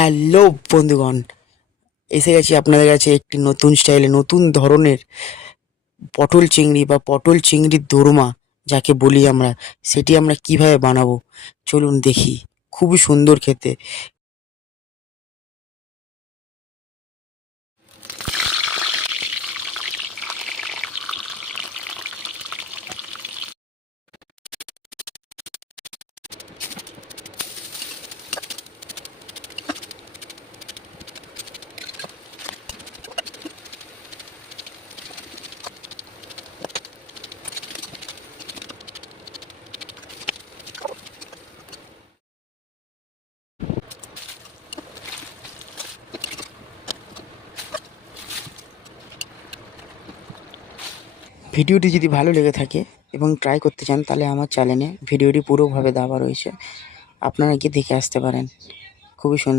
Hello বন্ধুগণ, এসে গেছি আপনাদের কাছে একটি নতুন স্টাইলে, নতুন ধরনের পটল চিংড়ি বা পটল চিংড়ির দোরমা যাকে বলি আমরা, সেটি আমরা কিভাবে বানাবো চলুন দেখি। খুবই সুন্দর খেতে। ভিডিওটি যদি ভালো লেগে থাকে এবং ট্রাই করতে চান, তাহলে আমার চ্যানেলে ভিডিওটি পুরোভাবে দেওয়া রয়েছে, আপনারা গিয়ে দেখে আসতে পারেন। খুবই সুন্দর।